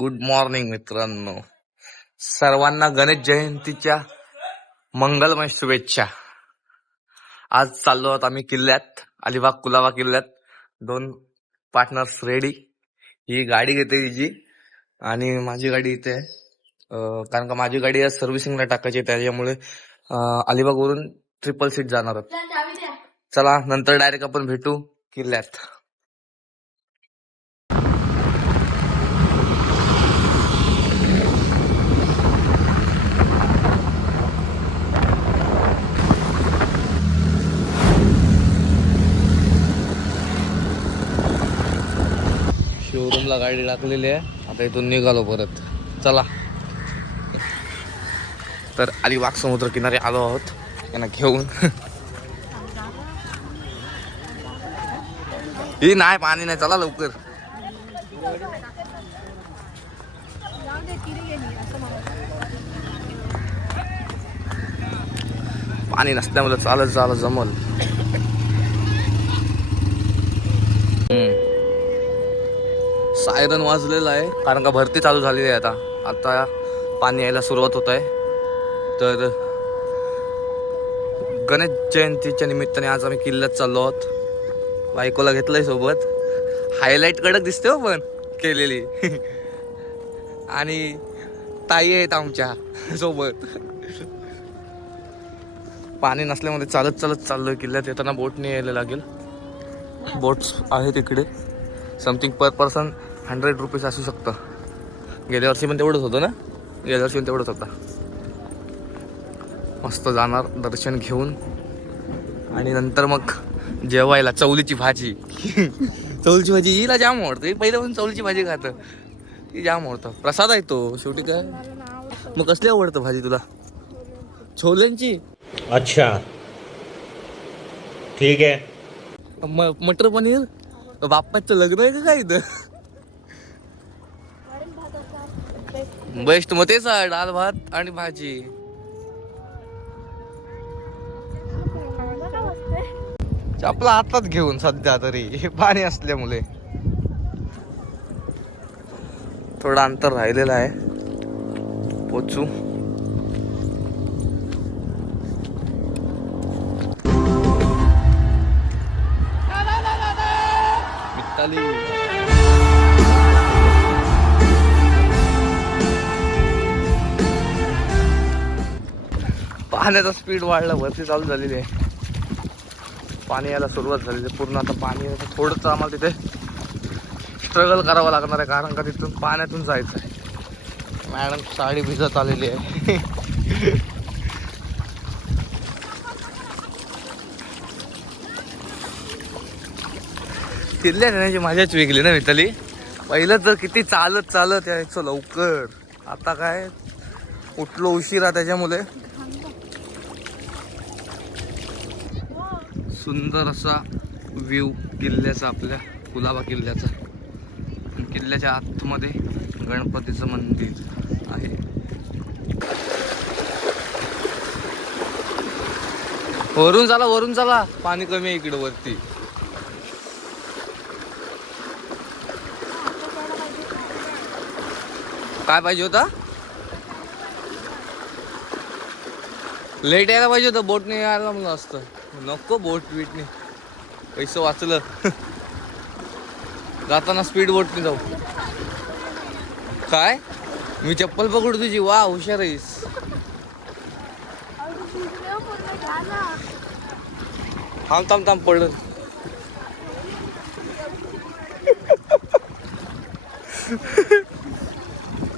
Good morning मित्रांनो. सर्वांना गणेश जयंतीच्या मंगलमय शुभेच्छा. आज चाललो आहोत आम्ही किल्ल्यात अलिबाग कुलाबा किल्ल्यात. दोन पार्टनर्स रेडी ही गाडी घेते तिची. आणि माझी गाडी इथे आहे. कारण का माझी गाडी सर्व्हिसिंगला टाकायची आहे, त्याच्यामुळे अलिबागवरून ट्रिपल सीट जाणार आहोत. चला नंतर डायरेक्ट आपण भेटू किल्ल्यात. शोरूमला गाडी टाकलेली आहे. आता इथून निघालो परत. चला. तर अलिबाग समुद्र किनारी आलो आहोत. यांना घेऊन. ही नाही पाणी नाही. चला लवकर. पाणी नसल्यामुळे चालत चालत जमल. सायरन वाजलेलं आहे. कारण का भरती चालू झालेली आहे आता. आता पाणी यायला सुरुवात होत आहे. तर गणेश जयंतीच्या निमित्ताने आज आम्ही किल्ल्यात चाललो आहोत. बायकोला घेतलंय सोबत. हायलाईट कडक दिसते हो पण केलेली. आणि ताई आहेत आमच्यासोबत. पाणी नसल्यामुळे चालत चालत चाललोय किल्ल्यात. येताना बोटने यायला लागेल. बोट्स आहेत इकडे. Something per person hundred rupees असू शकतं. गेल्या वर्षी पण तेवढंच होतं ना? गेल्या वर्षी पण तेवढंच होतं. मस्त जाणार दर्शन घेऊन. आणि नंतर मग जेवायला चवलीची भाजी. चवलीची भाजी हिला जाम आवडते. पहिले पण चवलीची भाजी खातं. ती जाम आवडतं. प्रसाद आहे तो. शेवटी काय? मग कसली आवडतं भाजी तुला? छोल्यांची? अच्छा. ठीक है म- मटर पनीर? बाप्पाचं लग्न आहे का काय इथं? बेस्ट मग तेच आहे डाळ भात आणि भाजी. आपला हातात घेऊन सध्या तरी हे पाणी असल्यामुळे. थोडं अंतर राहिलेलं आहे. पोचू. पाण्याचा स्पीड वाढला भरती चालू झालेली आहे. पाणी यायला सुरुवात झालेली आहे. पूर्ण आता पाणी थोडंच आम्हाला तिथे स्ट्रगल करावं लागणार आहे कारण का तिथून पाण्यातून जायचं आहे. मॅडम साडी भिजत आलेली आहे. तिथल्या येण्याची मजाच वेगळी ना मिताली? पहिलं तर किती चालत चालत यायचं लवकर. आता काय? उठलो उशिरा त्याच्यामुळे. सुंदर असा व्ह्यू किल्ल्याचा आपल्या कुलाबा किल्ल्याचा. किल्ल्याच्या आतमध्ये गणपतीचं मंदिर आहे. वरून चला वरून चला. पाणी कमी आहे इकडे वरती. काय पाहिजे होता? लेट यायला पाहिजे होतं. बोटने यायला म्हणलं असतं. नको बोट बीटने पैसे वाचलं. जाताना स्पीड बोटने जाऊ. काय? मी चप्पल पकडू तुझी. वा हुशार आहेस. थांब थांब थांब पडलं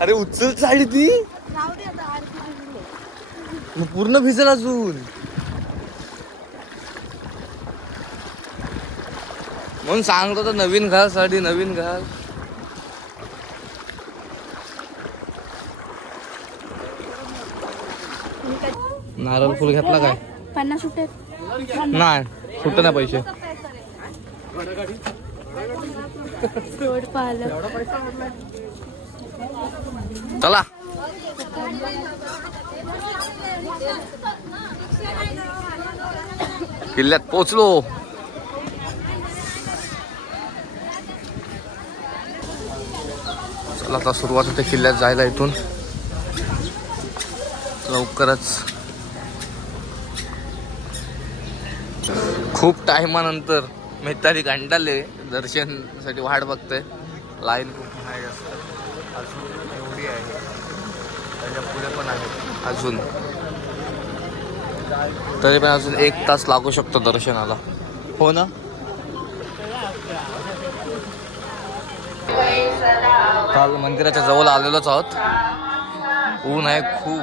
अरे उचल साडी ती पूर्ण भिजल अजून. म्हणून सांगतो तर नवीन घाल साडी नवीन घाल. नारळ फुल घेतला काय? पन्नास रुपये. नाही सुट ना पैसे. चला. किल्ल्यात पोचलो आपला आता सुरुवात होते किल्ल्यात जायला इथून. लवकरच. खूप टायमानंतर मिताली गांडाले दर्शनसाठी वाट बघते लाईन खूप आहे अजून एवढी आहे. त्याच्या पुढे पण आहे. अजून. तरी पण अजून एक तास लागू शकतो दर्शनाला. हो ना? काल मंदिराच्या जवळ आलेलोच आहोत. ऊन आहे खूप.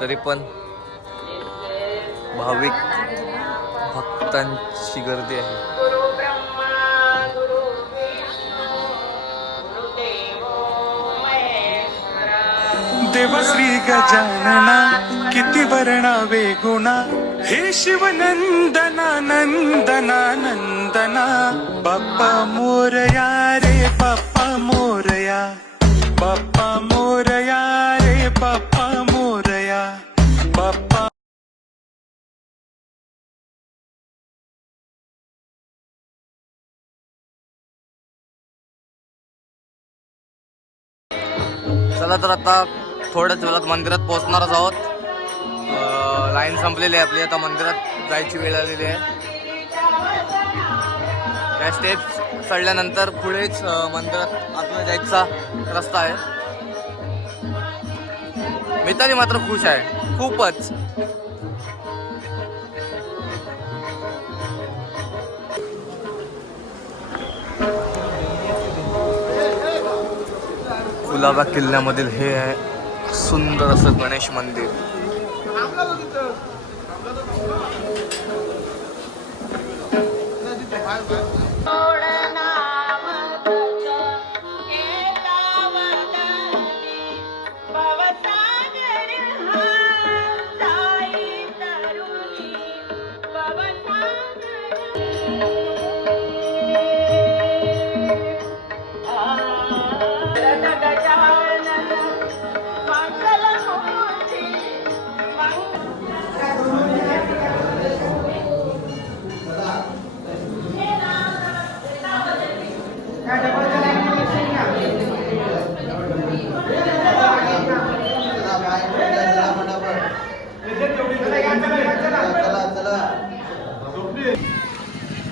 तरी पण भाविक भक्तांची गर्दी आहे. देवश्री गजानना किती वर्णावे गुणा. हे शिवनंदना नंदना नंदना बाप्पा मोरया रे. चला तर आता थोड्याच वेळात मंदिरात पोहोचणारच आहोत. लाईन संपलेली आहे आपली आता मंदिरात जायची वेळ आलेली आहे. त्या स्टेप्स चढल्यानंतर पुढेच मंदिरात आतमध्ये जायचा रस्ता आहे. मिताली मात्र खुश आहे. खूपच. कुलाबा किल्ल्यामधील हे आहे. सुंदर असं गणेश मंदिर.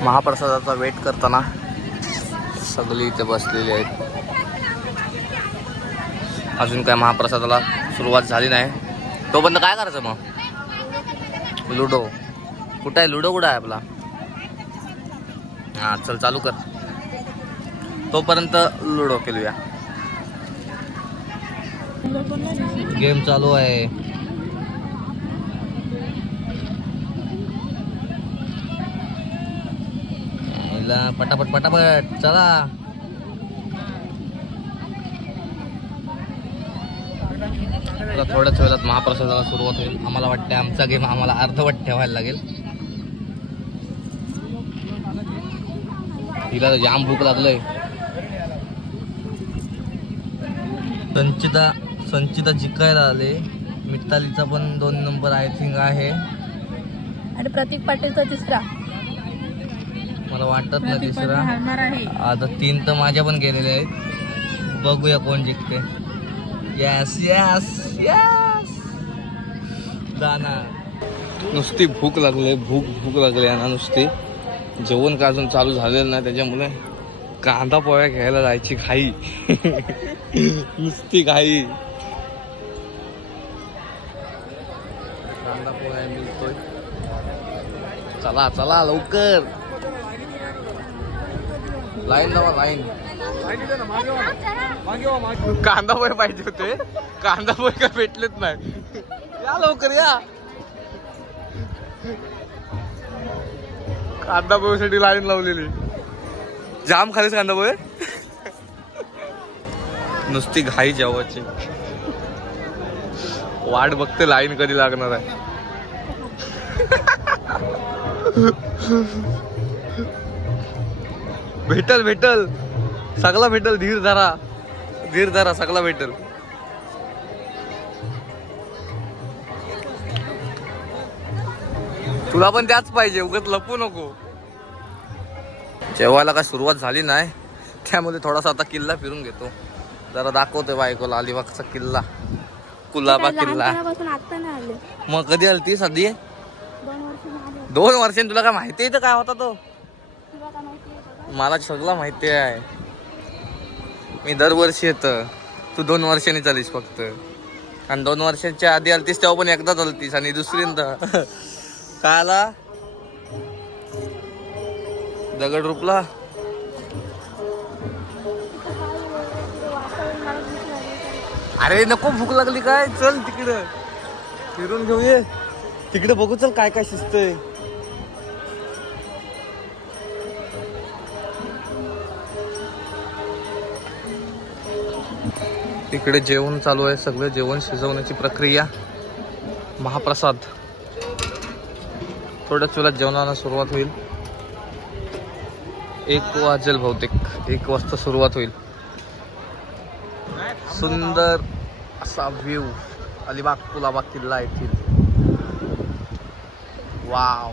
महाप्रसादाचा वेट करताना सगळी इथे बसलेली आहेत. अजून काय महाप्रसादाला सुरुवात झाली नाही. तोपर्यंत काय करायचं मग? लुडो. कुठं आहे? लुडो कुठं आहे आपला? हां चल चालू कर. तोपर्यंत लुडो खेळूया. गेम चालू आहे. यायला पटापट पटापट चला थोड्याच वेळात महाप्रसादाला सुरुवात होईल. आम्हाला वाटते आमचा गेम आम्हाला अर्धवट ठेवायला लागेल. तिला जाम भूक लागलंय. संचिता संचिता जिंकायला आले. मितालीचा पण दोन नंबर आय थिंक आहे. आणि प्रतीक पाटीलचा तिसरा. मला वाटत नाही तिसरा आता तीन तर माझ्या पण गेलेले आहेत. बघूया कोण जिंकते. यस यस यस जाणार. नुसती भूक लागली भूक भूक लागली आहे ना नुसती. जेवण का अजून चालू झालेलं नाही त्याच्यामुळे कांदा पोळ्या घ्यायला जायची घाई. नुसती घाई. कांदा पोळ्या मिळतोय. चला चला लवकर. लाईन लावा लाईन कांदा पोहे पाहिजे होते. कांदा पोहे काय भेटलेच नाही. या लवकर या. कांदा पोहेसाठी लाईन लावलेली. जाम खालीच कांदा पोहे. नुसती घाई जेवायची वाट बघते लाईन कधी लागणार आहे. भेटल भेटल. सगळा भेटल धीर धरा. धीर धरा सगळा भेटल. तुला पण त्याच पाहिजे उगत लपू नको. जेवायला काय सुरुवात झाली नाही त्यामुळे थोडासा आता किल्ला फिरून घेतो. जरा दाखवते बायकोला अलिबागचा किल्ला. कुलाबा किल्ला. आले. मग कधी दोन वर्ष झाले. दोन वर्षांनी तुला काय माहिती आहे तर काय होता तो? मला सगळं माहिती आहे. मी दरवर्षी येत. तू दोन वर्षांनी चालीस फक्त. आणि दोन वर्षांच्या आधी आलतीस तेव्हा पण एकदा चालतीस आणि दुसऱ्यांदा काय आला दगड रुपला? अरे नको भूक लागली काय? चल तिकडं. फिरून घेऊये. तिकडे बघू चल काय काय शिजतंय. तिकडे जेवण चालू आहे सगळं जेवण शिजवण्याची प्रक्रिया. महाप्रसाद. थोड्याच चुलात जेवणाला सुरुवात होईल. एक वाजेल बहुतेक. एक वाजता सुरुवात होईल. सुंदर असा व्ह्यू अलिबाग कुलाबाग किल्ला येथील. वाव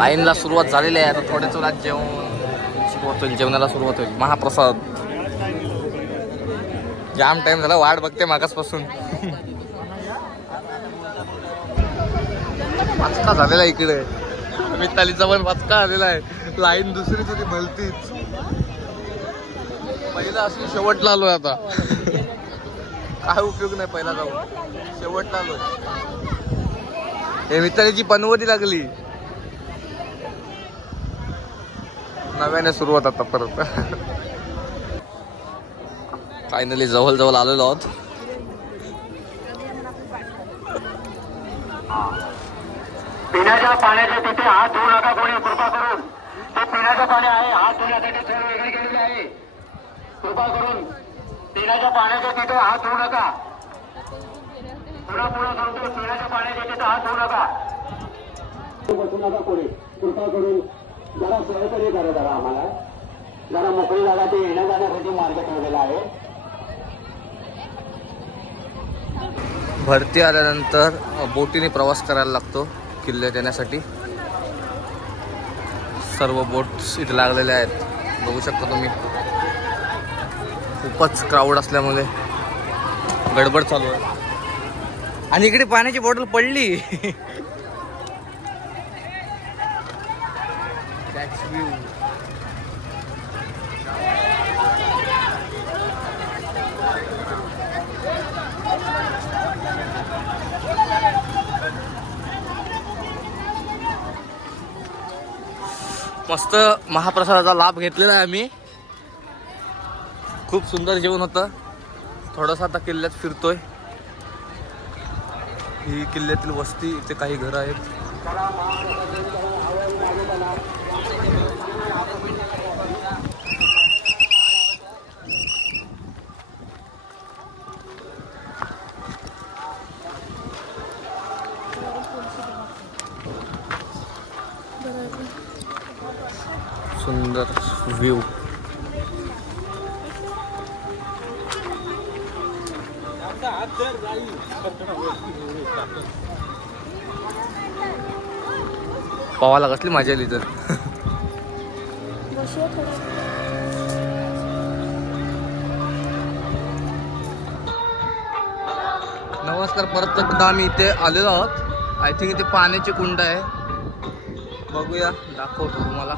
लाईनला सुरुवात झालेली आहे. आता थोड्याच वेळात जेवण सुरुवात होईल जेवणाला सुरुवात होईल. महाप्रसाद. जाम टाइम झाला वाट बघते मागासपासून. पाचका झालेला आहे इकडे. मितालीचा पण वाचका आलेला आहे. लाईन दुसरीच होती भलतीच. पहिला असून शेवटला आलोय आता. काय उपयोग नाही पहिला जाऊन. शेवटला आलोय. हे मितालीची पनवती लागली. नव्याने सुरुवात आता परत. फायनली जवळ जवळ आलेलो आहोत. पिण्याच्या पाण्याचे तिथे हात धुवू नका कोणी कृपा करून. ते पिण्याचं पाणी आहे हात धुण्यासाठी सोय वेगळी केलेली आहे. कृपा करून. पिण्याच्या पाण्याच्या तिथे हात धुवू नका. पुन्हा पुन्हा सांगतो पिण्याच्या पाण्याच्या तिथे हात धुवू नका. बसू नका कोणी कृपा करून. जरा सहकार्य करा जरा आम्हाला. जरा मोकळी जागा ते येण्या जाण्यासाठी मार्ग ठेवलेला आहे. भरती आल्यानंतर बोटीने प्रवास करायला लागतो किल्ल्यात येण्यासाठी सर्व बोट्स इथे लागलेल्या आहेत. बघू शकता तुम्ही. खूपच क्राऊड असल्यामुळे गडबड चालू आहे. आणि इकडे पाण्याची बॉटल पडली. मस्त महाप्रसादाचा लाभ घेतलेला आहे आम्ही. खूप सुंदर जेवण होतं. थोडंसं आता किल्ल्यात फिरतोय. ही किल्ल्यातील वस्ती इथे काही घरं आहेत सुंदर व्ह्यू पवाला कसली मजा आली तर. नमस्कार परत एकदा आम्ही इथे आलेलो आहोत. आय थिंक इथे पाण्याची कुंड आहे. बघूया दाखवतो तुम्हाला.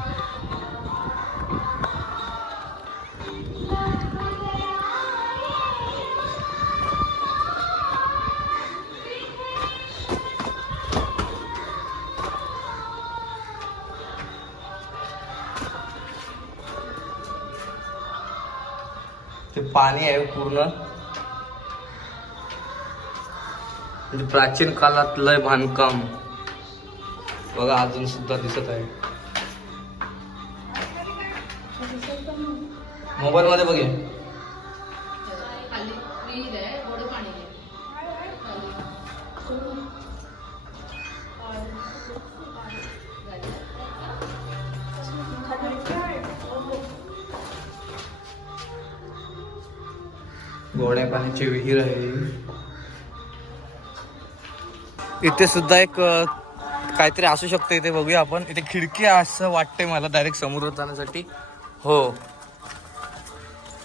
ते पाणी आहे पूर्ण. म्हणजे प्राचीन काळातलं बांधकाम. बघा अजून सुद्धा दिसत आहे. मोबाईल मध्ये बघे पाण्याची विहीर आहे. इथे सुद्धा एक काहीतरी असू शकतं इथे बघूया आपण. इथे खिडकी आहे असं वाटतंय मला डायरेक्ट समोर जाण्यासाठी हो.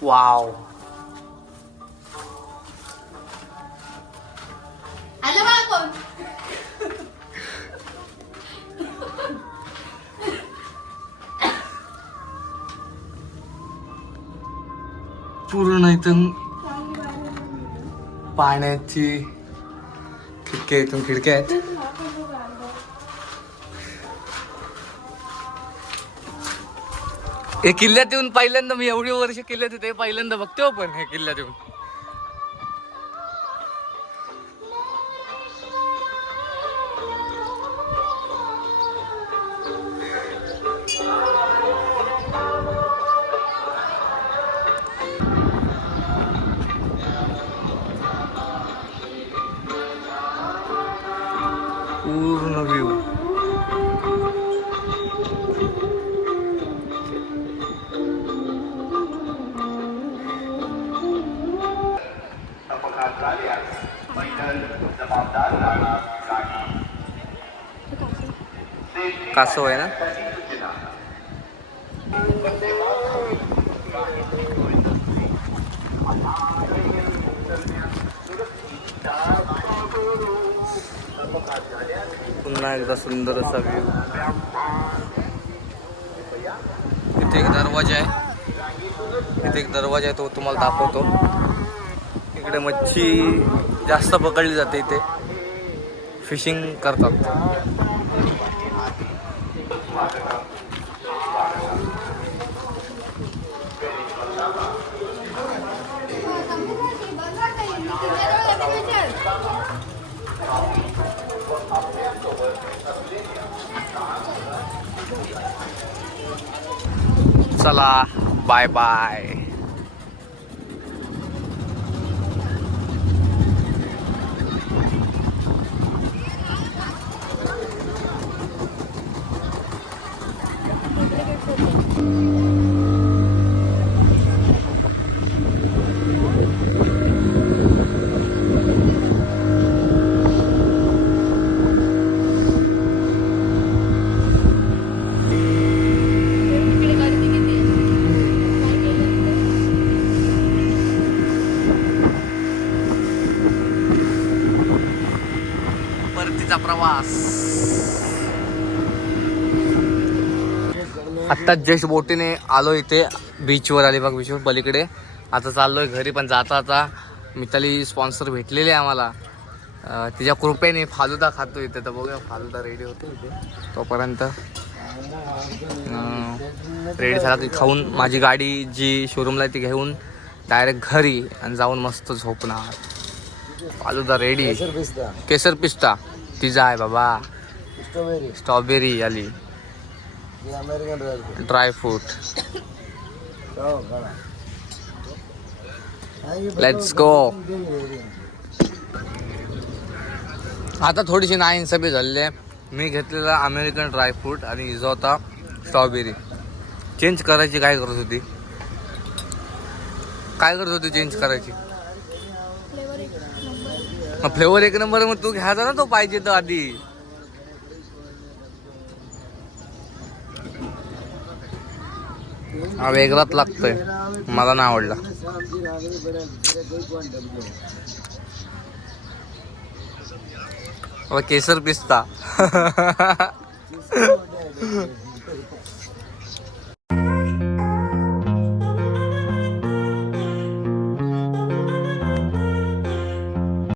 वाव. पूर्ण इथून पाण्याची खिडकी इथून खिडक्या आहेत. हे किल्ल्यात येऊन पहिल्यांदा मी एवढी वर्ष किल्ल्यात येते पहिल्यांदा बघतो हो आपण पण हे किल्ल्यात येऊन. कासव आहे ना? पुन्हा एकदा सुंदर असा व्ह्यू इथे एक दरवाजा आहे. इथे एक दरवाजा आहे तो तुम्हाला दाखवतो. इकडे मच्छी जास्त पकडली जाते इथे. फिशिंग करतात. चला बाय बाय परतीचा प्रवास आत्ता जस्ट बोटीने आलो इथे बीचवर अलिबाग बीचवर पलीकडे. आता चाललोय घरी पण जाता आता मिताली स्पॉन्सर भेटलेले आहे आम्हाला तिच्या कृपेने फालुदा खातो इथे. तर बघूया फालुदा रेडी होतो इथे. तोपर्यंत रेडी झाला की खाऊन माझी गाडी जी शोरूमला आहे ती घेऊन डायरेक्ट घरी आणि जाऊन मस्त झोपणार. फालुदा रेडी केसर पिस्ता. तिचा आहे बाबा. स्ट्रॉबेरी आली. ड्राय फ्रूट लेट्स गो आता थोडीशी ना इन्सबी झालेली आहे. मी घेतलेला अमेरिकन ड्रायफ्रूट आणि हिजो होता स्ट्रॉबेरी चेंज करायची काय करत होती? काय करत होती चेंज करायची? फ्लेवर एक नंबर मग फ्लेवर एक नंबर मग तू घ्यायचा ना तो पाहिजे तर आधी. हा वेगळाच लागतोय. मला नाही आवडला. केसर पिस्ता.